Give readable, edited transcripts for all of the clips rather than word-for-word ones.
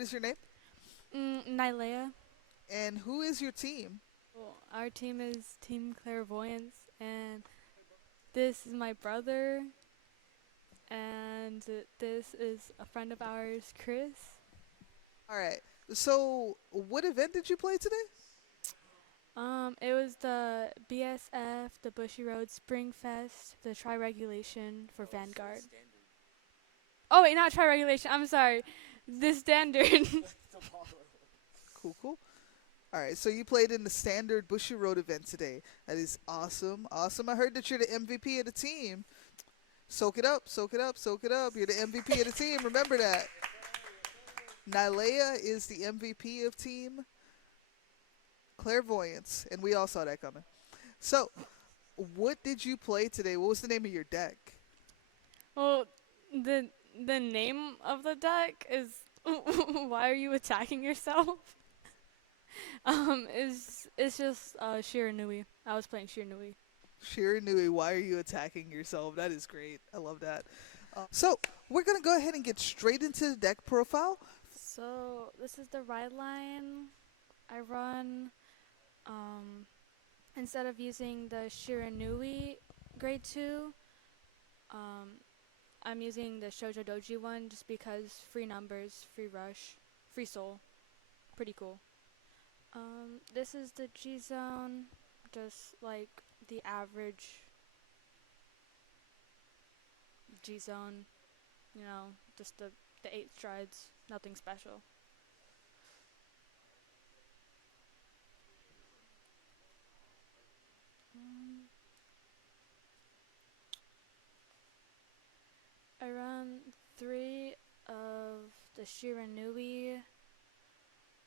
what is your name? Nailea. And who is your team? Well, our team is Team Clairvoyance, and this is my brother, and this is a friend of ours, Chris. All right. So, what event did you play today? It was the BSF, the Bushy Road Springfest, the tri-regulation for Vanguard. Oh wait, not tri-regulation. I'm sorry, the standard. Cool, cool. All right. So you played in the standard Bushy Road event today. That is awesome, awesome. I heard that you're the MVP of the team. Soak it up, soak it up, soak it up. You're the MVP of the team. Remember that. Nailea is the MVP of Team Clairvoyance, and we all saw that coming. So, what did you play today? What was the name of your deck? Well, the name of the deck is why are you attacking yourself? Is it's just Shiranui. I was playing Shiranui. Shiranui, why are you attacking yourself? That is great. I love that. So, we're going to go ahead and get straight into the deck profile. So this is the ride line I run. Um, Instead of using the Shiranui grade 2, um, I'm using the Shoujo Doji one just because free numbers, free rush, free soul. Pretty cool. This is the G zone, just like the average G zone, just the 8 strides, nothing special. Um, I run 3 of the Shiranui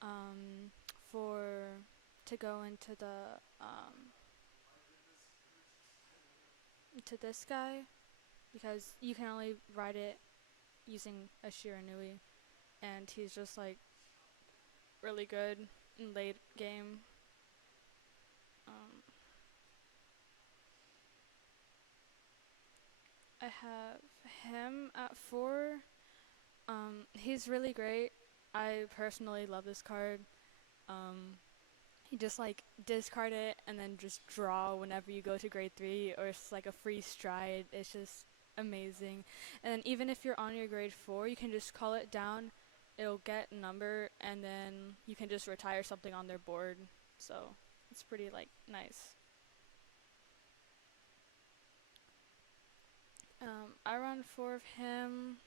um, for to go into the to this guy because you can only ride it using a Shiranui, and he's just like really good in late game. Um, I have him at 4. He's really great. I personally love this card. Um, you just like discard it and then just draw whenever you go to grade 3, or it's like a free stride. It's just amazing. And then even if you're on your grade 4, you can just call it down. It'll get a number, and then you can just retire something on their board. So it's pretty like nice. I run 4 of him.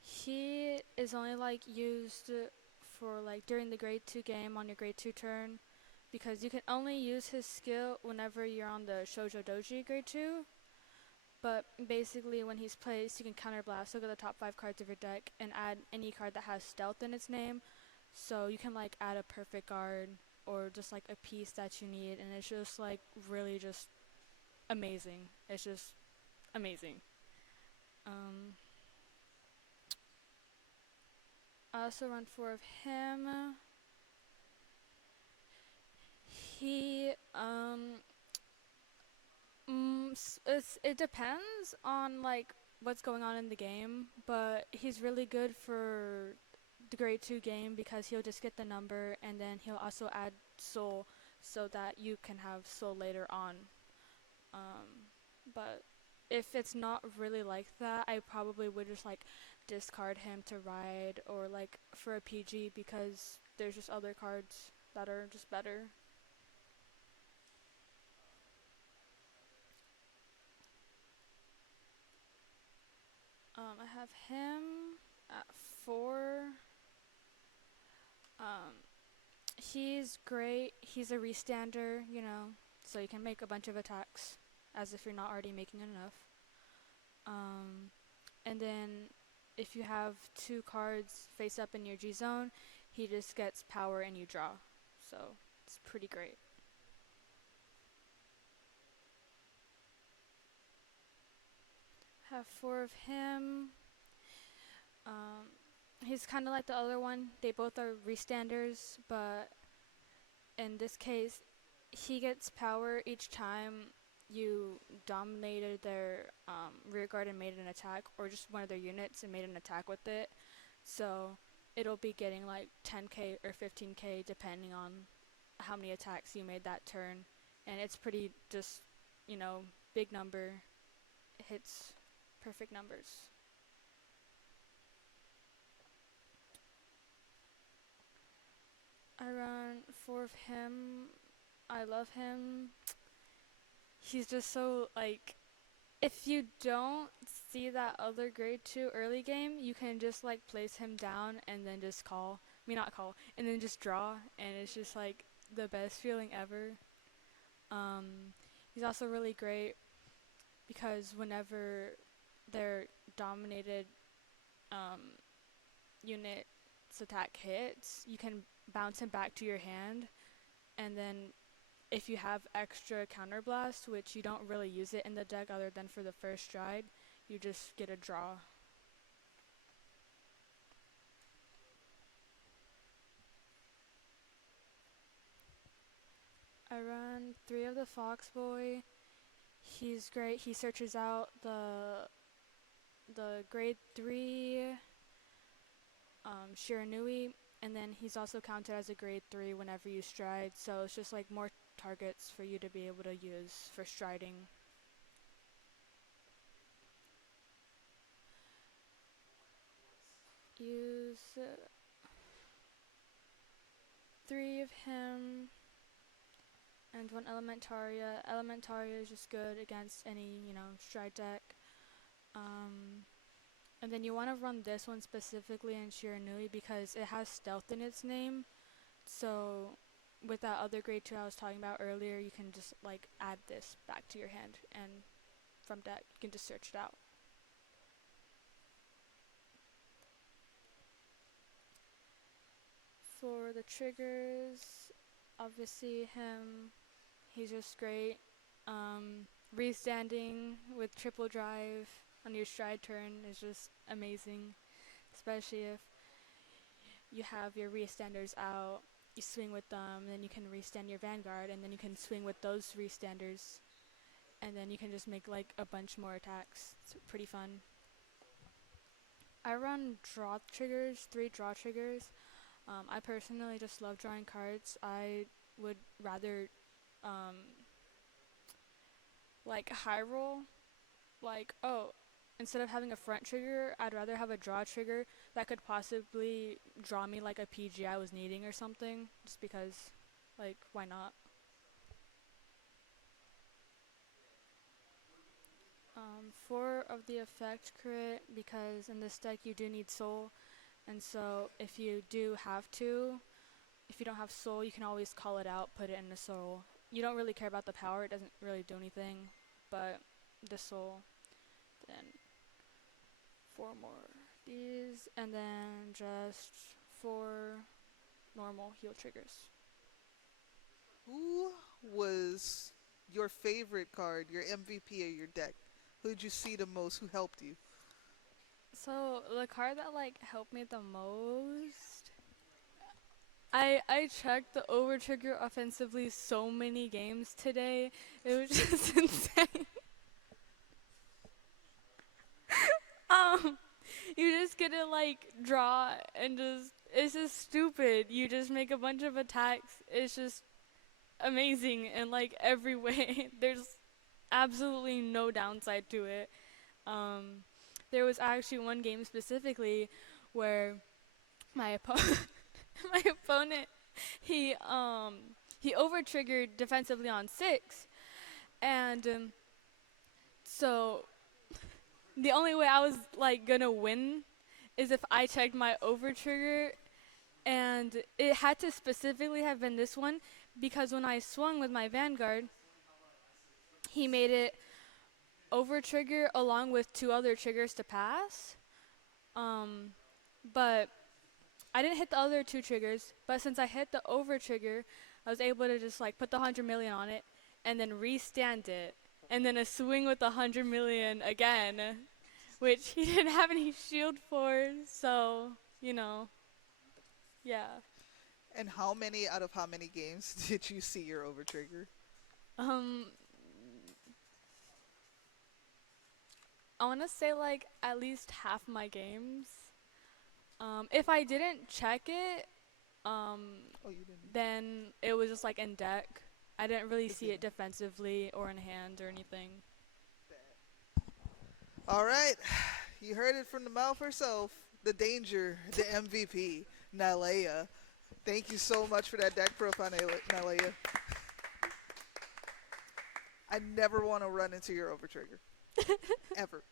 He is only like used for like during the grade 2 game on your grade 2 turn, because you can only use his skill whenever you're on the Shoujo Doji grade 2. But basically, when he's placed, you can counterblast, look at the top 5 cards of your deck, and add any card that has stealth in its name. So you can like add a perfect guard or just like a piece that you need, and it's just like really just amazing. It's just amazing. Um, I also run 4 of him. He it depends on like what's going on in the game, but he's really good for the grade 2 game because he'll just get the number, and then he'll also add soul so that you can have soul later on. But if it's not really like that, I probably would just like discard him to ride or like for a PG, because there's just other cards that are just better. I have him at 4. Um, he's great. He's a restander, so you can make a bunch of attacks as if you're not already making enough. Um, and then if you have 2 cards face up in your G zone, he just gets power and you draw. So it's pretty great. Have 4 of him. Um, he's kind of like the other one. They both are restanders, but in this case, he gets power each time you dominated their rear guard and made an attack, or just one of their units and made an attack with it. So it'll be getting like 10k or 15k depending on how many attacks you made that turn. And it's pretty just, you know, big number. It hits perfect numbers. I run 4 of him. I love him. He's just so like, if you don't see that other grade 2 early game, you can just like place him down and then just call. I mean, not call, and then just draw, and it's just like the best feeling ever. Um, he's also really great because whenever their dominated um, unit's attack hits, you can bounce him back to your hand, and then if you have extra counterblast, which you don't really use it in the deck other than for the first stride, you just get a draw. I run 3 of the Foxboy. He's great. He searches out the grade 3 Shiranui, and then he's also counted as a grade 3 whenever you stride, so it's just like more targets for you to be able to use for striding. Use 3 of him and 1 Elementaria. Elementaria is just good against any, you know, stride deck. And then you want to run this one specifically in Shiranui because it has stealth in its name. So with that other grade 2 I was talking about earlier, you can just like add this back to your hand, and from deck you can just search it out. For the triggers, obviously him, he's just great. Restanding with triple drive on your stride turn is just amazing, especially if you have your restanders out, you swing with them, then you can restand your vanguard, and then you can swing with those restanders, and then you can just make like a bunch more attacks. It's pretty fun. I run draw triggers, 3 draw triggers. I personally just love drawing cards. I would rather like high roll, like, oh, instead of having a front trigger, I'd rather have a draw trigger that could possibly draw me like a PG I was needing or something, just because, like, why not? 4 of the effect crit, because in this deck you do need soul, and so if you do have to, if you don't have soul, you can always call it out, put it in the soul. You don't really care about the power, it doesn't really do anything, but the soul. Then 4 more these, and then just 4 normal heal triggers. Who was your favorite card, your MVP of your deck? Who did you see the most? Who helped you? So the card that like helped me the most, I checked the over trigger offensively so many games today. It was just insane. um, you just get to like draw and just, it's just stupid. You just make a bunch of attacks. It's just amazing in like every way. There's absolutely no downside to it. Um, there was actually one game specifically where my my opponent, he he over triggered defensively on 6, and so the only way I was like gonna win is if I checked my over trigger, and it had to specifically have been this one because when I swung with my vanguard, he made it over trigger along with 2 other triggers to pass. But I didn't hit the other 2 triggers, but since I hit the over trigger, I was able to just like put the 100 million on it and then restand it, and then a swing with the 100 million again, which he didn't have any shield for, so, you know, yeah. And how many out of how many games did you see your overtrigger? Um, I want to say like at least half my games. If I didn't check it, Oh, you didn't. then it was just like in deck. I didn't really Good see deal. it defensively or in hand or anything. All right, you heard it from the mouth herself. The danger, the MVP, Nailea. Thank you so much for that deck profile, Nailea. I never want to run into your overtrigger. Ever.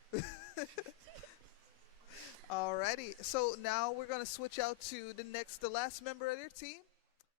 Alrighty, so now we're going to switch out to the last member of your team.